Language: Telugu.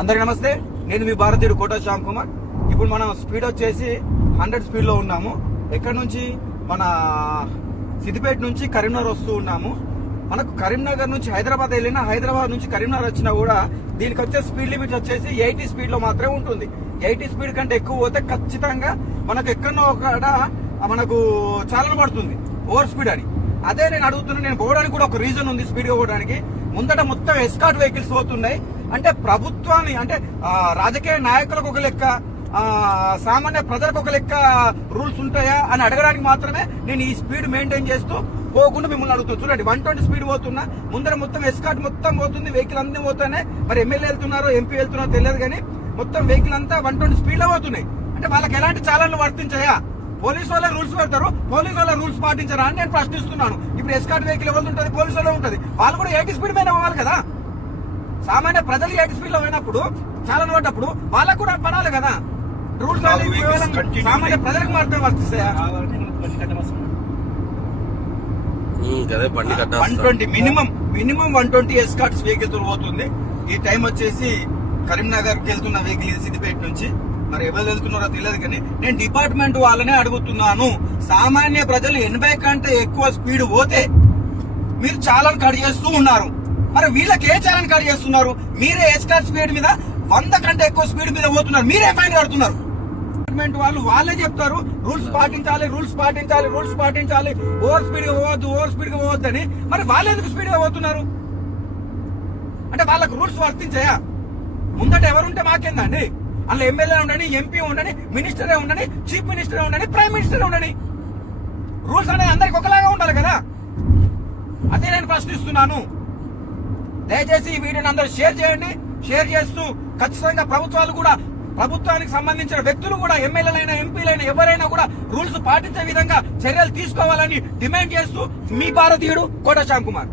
అందరికి నమస్తే, నేను మీ భారతీయుడు కోట శ్యామ్ కుమార్. ఇప్పుడు మనం స్పీడ్ వచ్చేసి 100 స్పీడ్ లో ఉన్నాము. ఎక్కడి నుంచి? మన సిద్దిపేట నుంచి కరీంనగర్ వస్తూ ఉన్నాము. మనకు కరీంనగర్ నుంచి హైదరాబాద్ వెళ్ళినా, హైదరాబాద్ నుంచి కరీంనగర్ వచ్చినా కూడా దీనికి వచ్చే స్పీడ్ లిమిట్ వచ్చేసి 80 స్పీడ్ లో మాత్రమే ఉంటుంది. 80 స్పీడ్ కంటే ఎక్కువ పోతే ఖచ్చితంగా మనకు ఎక్కడో ఒక మనకు చాలన పడుతుంది ఓవర్ స్పీడ్ అని. అదే నేను అడుగుతున్నా, నేను పోవడానికి కూడా ఒక రీజన్ ఉంది స్పీడ్ గా పోవడానికి. ముందట మొత్తం ఎస్కార్ట్ వెహికల్స్ పోతున్నాయి. అంటే ప్రభుత్వాన్ని, అంటే రాజకీయ నాయకులకు ఒక లెక్క, సామాన్య ప్రజలకు ఒక లెక్క రూల్స్ ఉంటాయా అని అడగడానికి మాత్రమే నేను ఈ స్పీడ్ మెయింటైన్ చేస్తూ పోకుండా మిమ్మల్ని అడుగుతాను. చూడండి, 120 స్పీడ్ పోతున్నా, ముందర మొత్తం ఎస్కార్ట్ మొత్తం పోతుంది, వెహికల్ అన్ని పోతున్నాయి. మరి ఎమ్మెల్యే వెళ్తున్నారో ఎంపీ వెళ్తున్నారో తెలియదు కానీ మొత్తం వెహికల్ అంతా 120 స్పీడ్ లో పోతున్నాయి. అంటే వాళ్ళకి ఎలాంటి చాలనలు వర్తించాయా? పోలీసు వాళ్ళే రూల్స్ పెడతారు, పోలీసు వాళ్ళ రూల్స్ పాటించారా అని నేను ప్రశ్నిస్తున్నాను. ఇప్పుడు ఎస్కార్ట్ వెహికల్ ఎవరు ఉంటుంది? పోలీసు వాళ్ళే ఉంటుంది. వాళ్ళు కూడా 80 స్పీడ్ పైన పోవాలి కదా. సామాన్య ప్రజలు 80 స్పీడ్ లో పోయినప్పుడు, చాలా పడ్డప్పుడు వాళ్ళకు కూడా పడాలి కదా. రూల్స్ సామాన్య ప్రజలకు మాత్రమే వర్తిస్తాయా? 120 మినిమం 120 ఎస్కార్ట్స్ వెహికల్ పోతుంది. ఈ టైం వచ్చేసి కరీంనగర్ కి వెళ్తున్న వెహికల్ ఇది సిద్దిపేట నుంచి. మరి ఎవరు వెళ్తున్నారో తెలియదు కానీ నేను డిపార్ట్మెంట్ వాళ్ళనే అడుగుతున్నాను. సామాన్య ప్రజలు 80 కంటే ఎక్కువ స్పీడ్ పోతే మీరు చాలాను కట్ చేస్తూ ఉన్నారు. మరి వీళ్ళకి ఏ చాలాను కట్ చేస్తున్నారు? మీరే ఎస్కార్ట్ స్పీడ్ మీద 100 కంటే ఎక్కువ స్పీడ్ మీద పోతున్నారు, మీరే ఫైన్ కడుతున్నారు. డిపార్ట్మెంట్ వాళ్ళు వాళ్ళే చెప్తారు రూల్స్ పాటించాలి, రూల్స్ పాటించాలి, రూల్స్ పాటించాలి, ఓవర్ స్పీడ్ గా పోవద్దు, ఓవర్ స్పీడ్ గా పోవద్దు అని. మరి వాళ్ళు ఎందుకు స్పీడ్ గా పోతున్నారు? అంటే వాళ్ళకు రూల్స్ వర్తించాయా? ముందట ఎవరుంటే మాకేందండి? అందులో ఎమ్మెల్యే ఉండని, ఎంపీ ఉండని, మినిస్టరే ఉండని, చీఫ్ మినిస్టరే ఉండని, ప్రైమ్ మినిస్టరే ఉండని. రూల్స్ అనేది అందరికి ఒకలాగా ఉండాలి కదా. అదే నేను ప్రశ్నిస్తున్నాను. దయచేసి ఈ వీడియోని అందరూ షేర్ చేయండి. షేర్ చేస్తూ ఖచ్చితంగా ప్రభుత్వాలు కూడా, ప్రభుత్వానికి సంబంధించిన వ్యక్తులు కూడా, ఎమ్మెల్యేలైనా ఎంపీలైనా ఎవరైనా కూడా రూల్స్ పాటించే విధంగా చర్యలు తీసుకోవాలని డిమాండ్ చేస్తూ మీ భారతీయుడు కోట శ్యామ్ కుమార్.